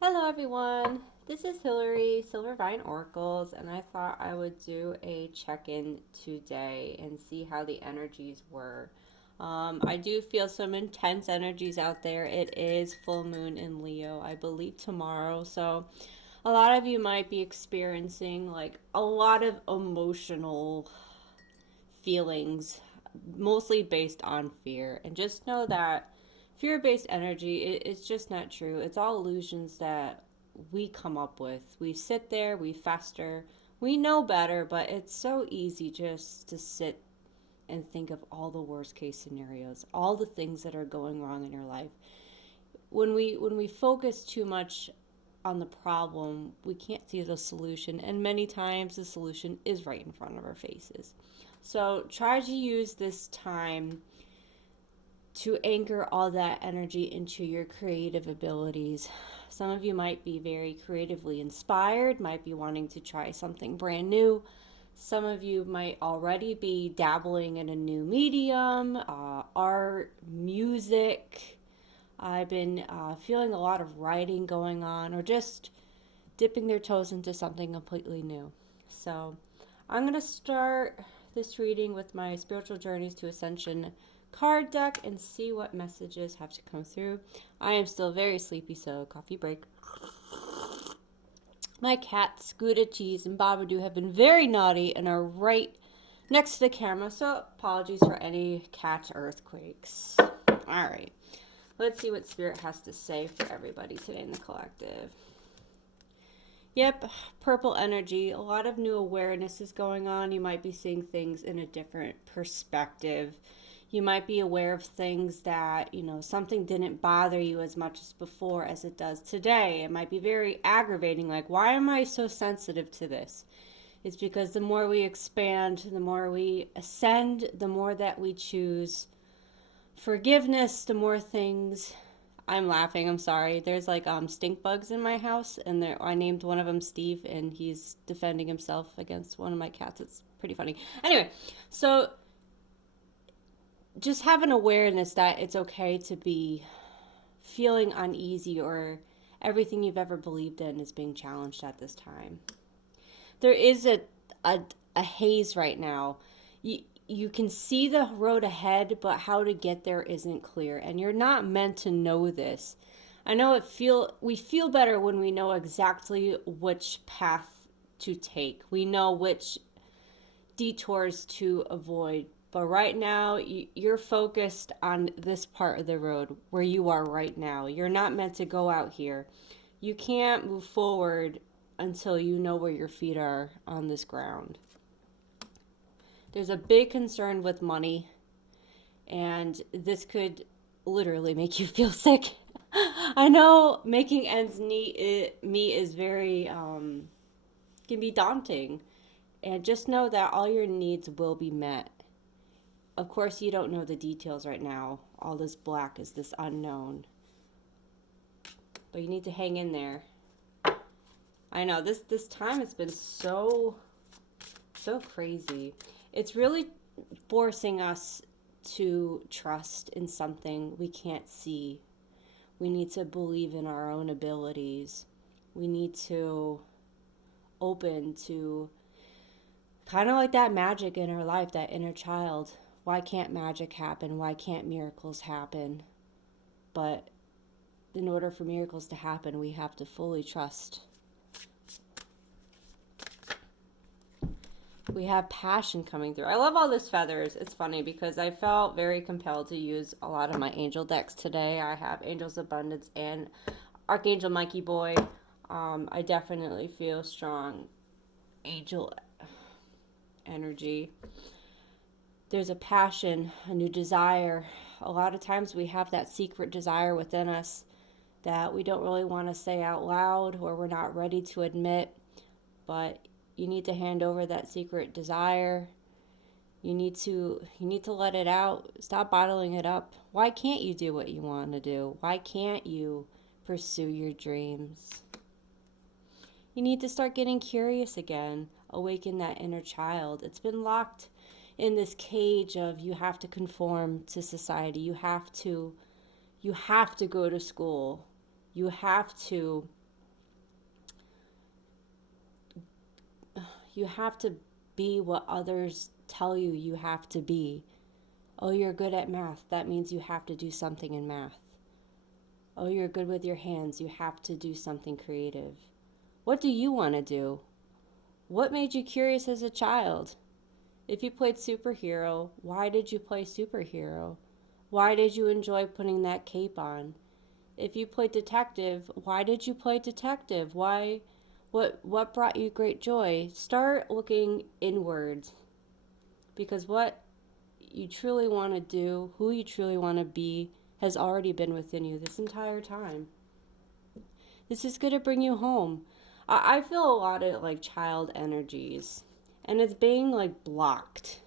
Hello everyone, this is Hillary, Silvervine.oracles, and I thought I would do a check-in today and see how the energies were. I do feel some intense energies out there. It is full moon in Leo, I believe tomorrow, so a lot of you might be experiencing like a lot of emotional feelings, mostly based on fear. And just know that fear based energy, it's just not true. It's all illusions that we come up with. We sit there, we fester, we know better, but it's so easy just to sit and think of all the worst case scenarios, all the things that are going wrong in your life. When we focus too much on the problem, we can't see the solution, and many times the solution is right in front of our faces. So try to use this time to anchor all that energy into your creative abilities. Some of you might be very creatively inspired, might be wanting to try something brand new. Some of you might already be dabbling in a new medium, art, music. I've been feeling a lot of writing going on, or just dipping their toes into something completely new. So I'm going to start this reading with my Spiritual Journeys to Ascension card deck and see what messages have to come through. I am still very sleepy, so coffee break. My cats, Gouda Cheese and Babadoo, have been very naughty and are right next to the camera, so apologies for any cat earthquakes. Alright, let's see what Spirit has to say for everybody today in the collective. Yep, purple energy. A lot of new awareness is going on. You might be seeing things in a different perspective. You might be aware of things that, something didn't bother you as much as before as it does today. It might be very aggravating. Like, why am I so sensitive to this? It's because the more we expand, the more we ascend, the more that we choose forgiveness, the more things. I'm laughing. I'm sorry. There's like stink bugs in my house, and I named one of them Steve, and he's defending himself against one of my cats. It's pretty funny. Anyway, so just have an awareness that it's okay to be feeling uneasy, or everything you've ever believed in is being challenged at this time. There is a haze right now. You can see the road ahead, but how to get there isn't clear, and you're not meant to know this. I know we feel better when we know exactly which path to take. We know which detours to avoid. But right now, you're focused on this part of the road where you are right now. You're not meant to go out here. You can't move forward until you know where your feet are on this ground. There's a big concern with money, and this could literally make you feel sick. I know making ends meet is very can be daunting, and just know that all your needs will be met. Of course, you don't know the details right now. All this black is this unknown, but you need to hang in there. I know this time has been so crazy. It's really forcing us to trust in something we can't see. We need to believe in our own abilities. We need to open to kind of like that magic in our life, that inner child. Why can't magic happen? Why can't miracles happen? But in order for miracles to happen, we have to fully trust. We have passion coming through. I love all this feathers. It's funny because I felt very compelled to use a lot of my angel decks today. I have Angel's Abundance and Archangel Mikey Boy. I definitely feel strong angel energy. There's a passion, a new desire. A lot of times we have that secret desire within us that we don't really want to say out loud, or we're not ready to admit, but you need to hand over that secret desire. You need to let it out. Stop bottling it up. Why can't you do what you want to do? Why can't you pursue your dreams? You need to start getting curious again. Awaken that inner child. It's been locked in this cage of you have to conform to society. You have to go to school. You have to You have to be what others tell you you have to be. Oh, you're good at math. That means you have to do something in math. Oh, you're good with your hands. You have to do something creative. What do you want to do? What made you curious as a child? If you played superhero, why did you play superhero? Why did you enjoy putting that cape on? If you played detective, why did you play detective? What brought you great joy? Start looking inwards, because what you truly want to do, who you truly want to be, has already been within you this entire time. This is going to bring you home. I feel a lot of like child energies, and it's being like blocked.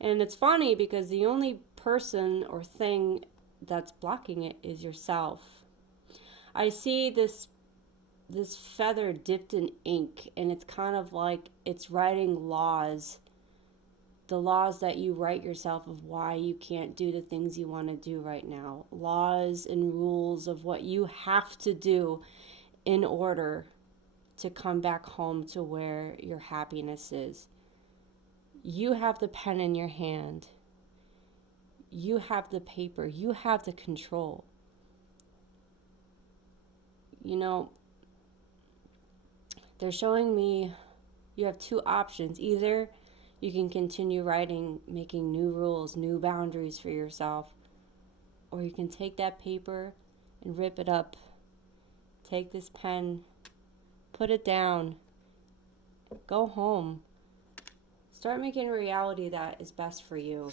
And it's funny because the only person or thing that's blocking it is yourself. I see this feather dipped in ink, and it's kind of like it's writing laws, the laws that you write yourself of why you can't do the things you want to do right now, laws and rules of what you have to do in order to come back home to where your happiness is. You have the pen in your hand. You have the paper. You have the control. You know, they're showing me you have two options. Either you can continue writing, making new rules, new boundaries for yourself, or you can take that paper and rip it up. Take this pen, put it down, go home. Start making a reality that is best for you.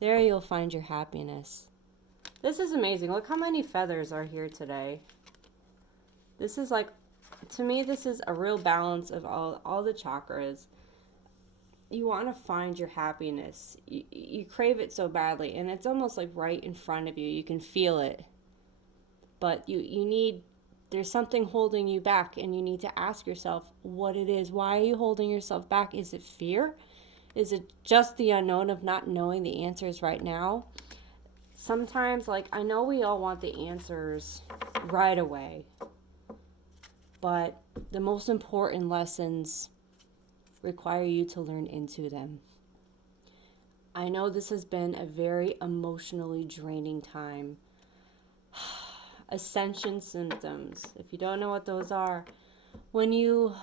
There you'll find your happiness. This is amazing. Look how many feathers are here today. This is like, to me, this is a real balance of all the chakras. You want to find your happiness. You crave it so badly, and it's almost like right in front of you. You can feel it. But there's something holding you back, and you need to ask yourself what it is. Why are you holding yourself back? Is it fear? Is it just the unknown of not knowing the answers right now? Sometimes, like, I know we all want the answers right away, but the most important lessons require you to learn into them. I know this has been a very emotionally draining time. Ascension symptoms, if you don't know what those are, when you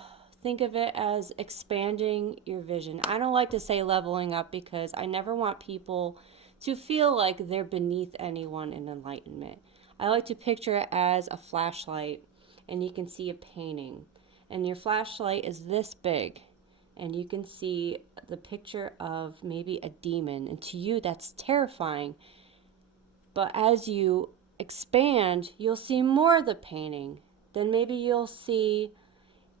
think of it as expanding your vision. I don't like to say leveling up because I never want people to feel like they're beneath anyone in enlightenment. I like to picture it as a flashlight, and you can see a painting, and your flashlight is this big, and you can see the picture of maybe a demon, and to you that's terrifying. But as you expand, you'll see more of the painting. Then maybe you'll see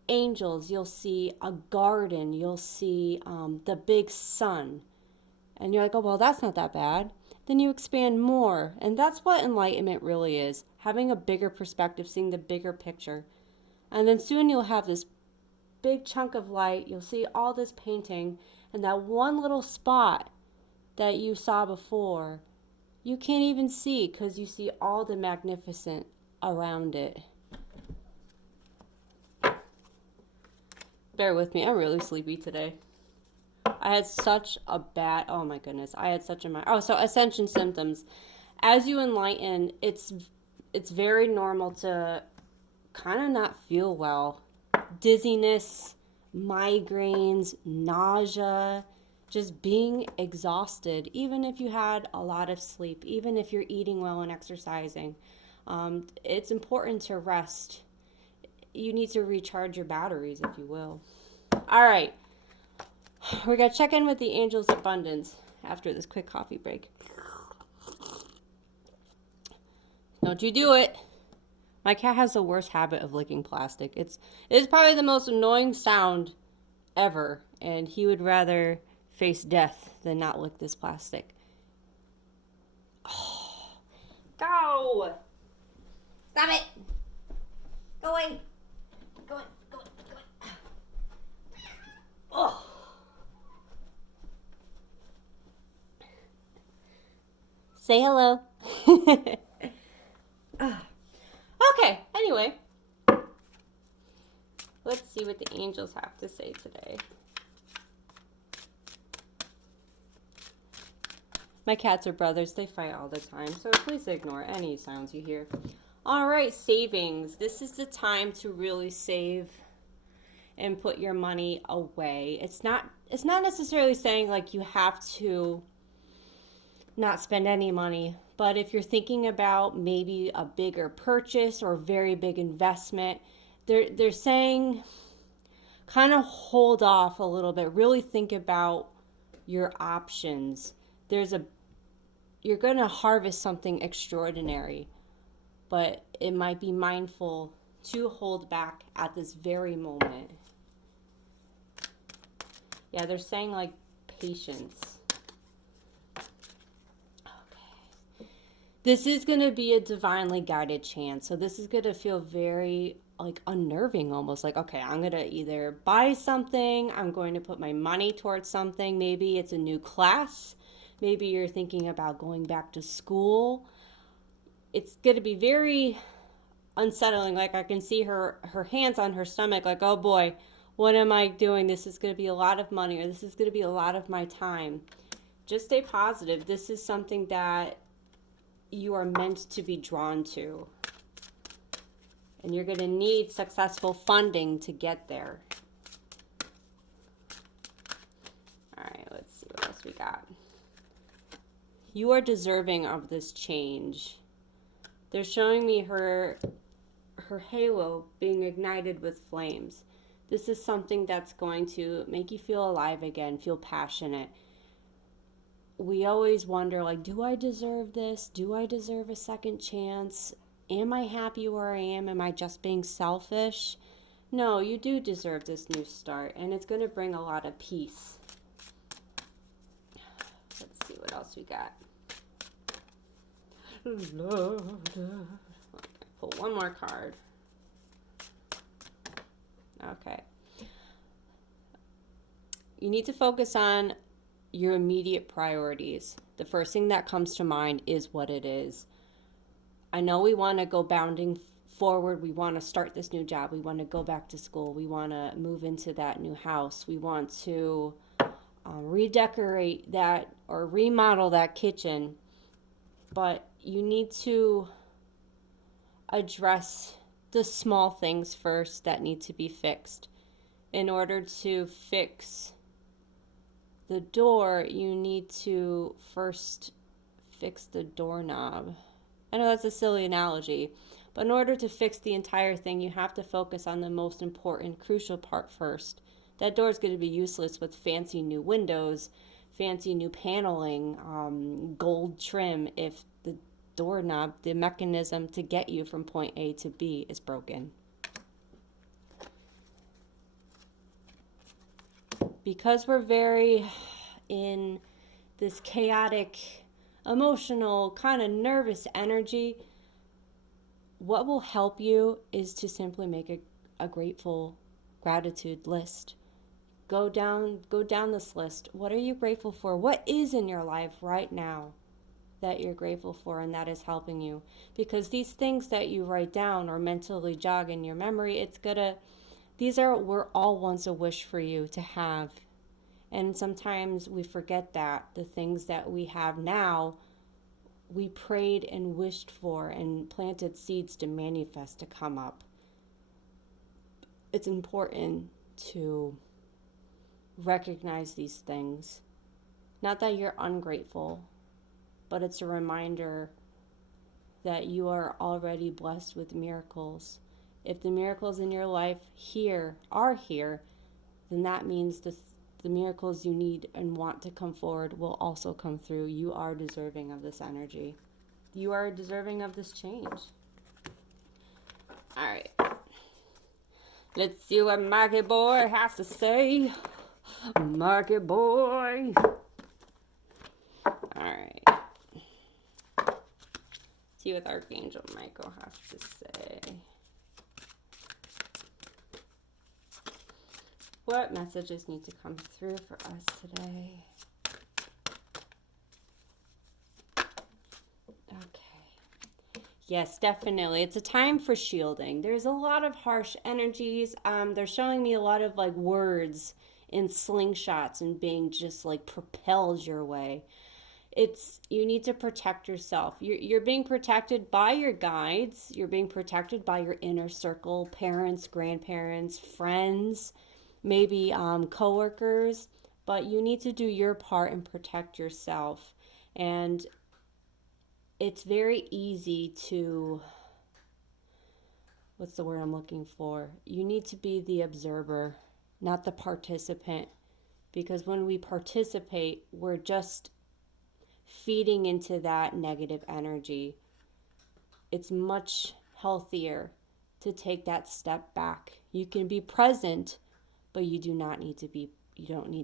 angels, you'll see a garden, you'll see the big sun. And you're like, oh, well, that's not that bad. Then you expand more. And that's what enlightenment really is, having a bigger perspective, seeing the bigger picture. And then soon you'll have this big chunk of light. You'll see all this painting, and that one little spot that you saw before, you can't even see because you see all the magnificent around it. Bear with me, I'm really sleepy today. I had such a bad, oh my goodness, so ascension symptoms. As you enlighten, it's very normal to kind of not feel well. Dizziness, migraines, nausea, just being exhausted, even if you had a lot of sleep, even if you're eating well and exercising. It's important to rest. You need to recharge your batteries, if you will. All right. We're going to check in with the Angels of Abundance after this quick coffee break. Don't you do it. My cat has the worst habit of licking plastic. It's probably the most annoying sound ever, and he would rather face death than not lick this plastic. Oh, go! Stop it! Go away! Go away! Go away! Go away! Oh! Say hello. Okay, anyway. Let's see what the angels have to say today. My cats are brothers. They fight all the time, so please ignore any sounds you hear. All right, savings. This is the time to really save and put your money away. It's not necessarily saying like you have to not spend any money, but if you're thinking about maybe a bigger purchase or very big investment, they're saying kind of hold off a little bit. Really think about your options. You're going to harvest something extraordinary, but it might be mindful to hold back at this very moment. Yeah, they're saying like patience. Okay. This is going to be a divinely guided chance. So this is going to feel very like unnerving almost. Like, okay, I'm going to either buy something, I'm going to put my money towards something. Maybe it's a new class. Maybe you're thinking about going back to school. It's going to be very unsettling. Like I can see her hands on her stomach like, oh boy, what am I doing? This is going to be a lot of money, or this is going to be a lot of my time. Just stay positive. This is something that you are meant to be drawn to. And you're going to need successful funding to get there. All right, let's see what else we got. You are deserving of this change. They're showing me her halo being ignited with flames. This is something that's going to make you feel alive again, feel passionate. We always wonder, like, do I deserve this? Do I deserve a second chance? Am I happy where I am? Am I just being selfish? No, you do deserve this new start, and it's going to bring a lot of peace. Let's see what else we got. Okay, pull one more card. Okay. You need to focus on your immediate priorities. The first thing that comes to mind is what it is. I know we want to go bounding forward. We want to start this new job. We want to go back to school. We want to move into that new house. We want to redecorate that or remodel that kitchen. But you need to address the small things first that need to be fixed. In order to fix the door, you need to first fix the doorknob. I know that's a silly analogy, but in order to fix the entire thing, you have to focus on the most important, crucial part first. That door is going to be useless with fancy new windows, fancy new paneling, gold trim, if the doorknob, the mechanism to get you from point A to B, is broken. Because we're very in this chaotic, emotional, kind of nervous energy, what will help you is to simply make a grateful gratitude list. Go down this list. What are you grateful for? What is in your life right now that you're grateful for and that is helping you? Because these things that you write down or mentally jog in your memory, were all once a wish for you to have. And sometimes we forget that the things that we have now, we prayed and wished for and planted seeds to manifest, to come up. It's important to recognize these things. Not that you're ungrateful, but it's a reminder that you are already blessed with miracles. If the miracles in your life are here, then that means the miracles you need and want to come forward will also come through. You are deserving of this energy. You are deserving of this change. All right. Let's see what Market Boy has to say. Market Boy. All right. See what Archangel Michael has to say. What messages need to come through for us today? Okay. Yes, definitely. It's a time for shielding. There's a lot of harsh energies. They're showing me a lot of like words in slingshots and being just like propelled your way. It's you need to protect yourself. You're being protected by your guides. You're being protected by your inner circle, parents, grandparents, friends, maybe coworkers. But you need to do your part and protect yourself. And it's very easy to, what's the word I'm looking for? You need to be the observer, not the participant. Because when we participate, we're just feeding into that negative energy. It's much healthier to take that step back. You can be present, but you don't need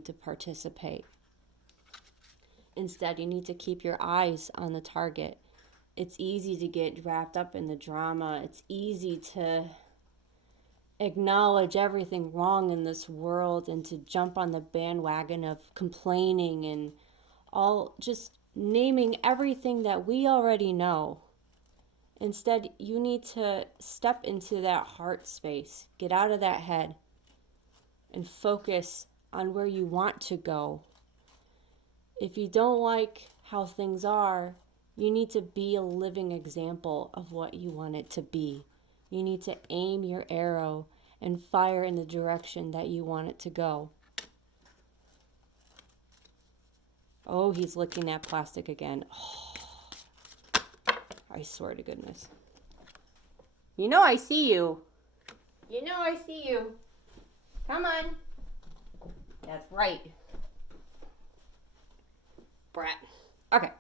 to participate. Instead, you need to keep your eyes on the target. It's easy to get wrapped up in the drama. It's easy to acknowledge everything wrong in this world and to jump on the bandwagon of complaining and all just naming everything that we already know. Instead, you need to step into that heart space, get out of that head, and focus on where you want to go. If you don't like how things are, you need to be a living example of what you want it to be. You need to aim your arrow and fire in the direction that you want it to go. Oh, he's licking that plastic again. Oh, I swear to goodness. You know I see you. You know I see you. Come on. That's right. Brat. Okay.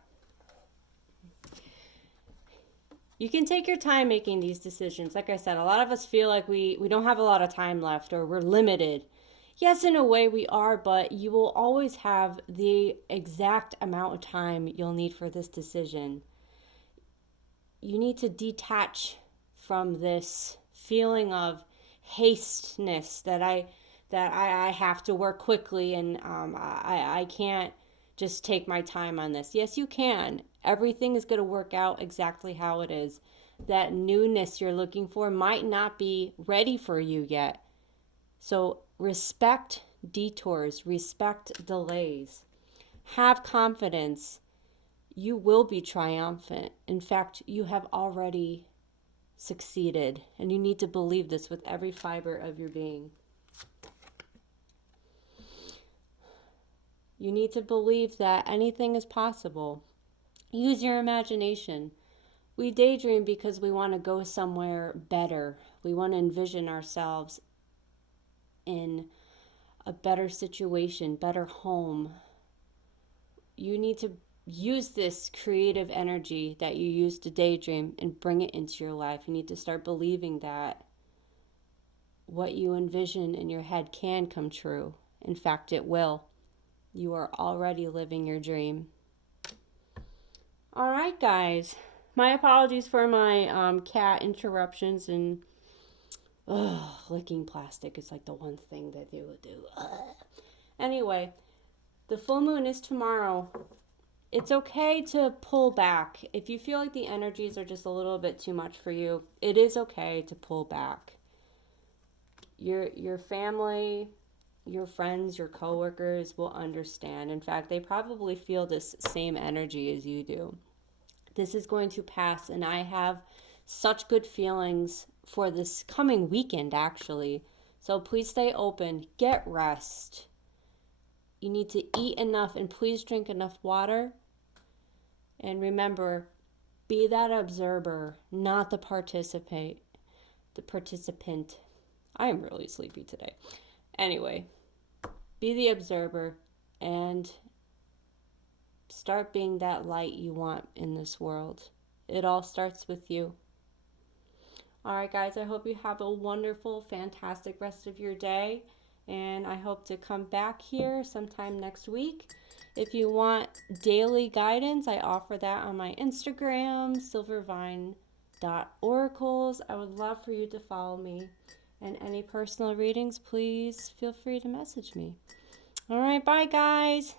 You can take your time making these decisions. Like I said, a lot of us feel like we don't have a lot of time left or we're limited. Yes, in a way we are, but you will always have the exact amount of time you'll need for this decision. You need to detach from this feeling of hasteness that I have to work quickly and I can't just take my time on this. Yes, you can. Everything is going to work out exactly how it is. That newness you're looking for might not be ready for you yet. So respect detours, respect delays. Have confidence. You will be triumphant. In fact, you have already succeeded, and you need to believe this with every fiber of your being. You need to believe that anything is possible. Use your imagination. We daydream because we want to go somewhere better. We want to envision ourselves in a better situation, better home. You need to use this creative energy that you use to daydream and bring it into your life. You need to start believing that what you envision in your head can come true. In fact, it will. You are already living your dream. All right, guys. My apologies for my cat interruptions and licking plastic is like the one thing that they would do. Anyway, the full moon is tomorrow. It's okay to pull back. If you feel like the energies are just a little bit too much for you, it is okay to pull back. Your family, your friends, your coworkers will understand. In fact, they probably feel this same energy as you do. This is going to pass, and I have such good feelings for this coming weekend, actually. So please stay open, get rest. You need to eat enough, and please drink enough water. And remember, be that observer, not the participant. I am really sleepy today. Anyway, be the observer and start being that light you want in this world. It all starts with you. All right, guys, I hope you have a wonderful, fantastic rest of your day. And I hope to come back here sometime next week. If you want daily guidance, I offer that on my Instagram, Silvervine.oracles. I would love for you to follow me. And any personal readings, please feel free to message me. All right, bye, guys.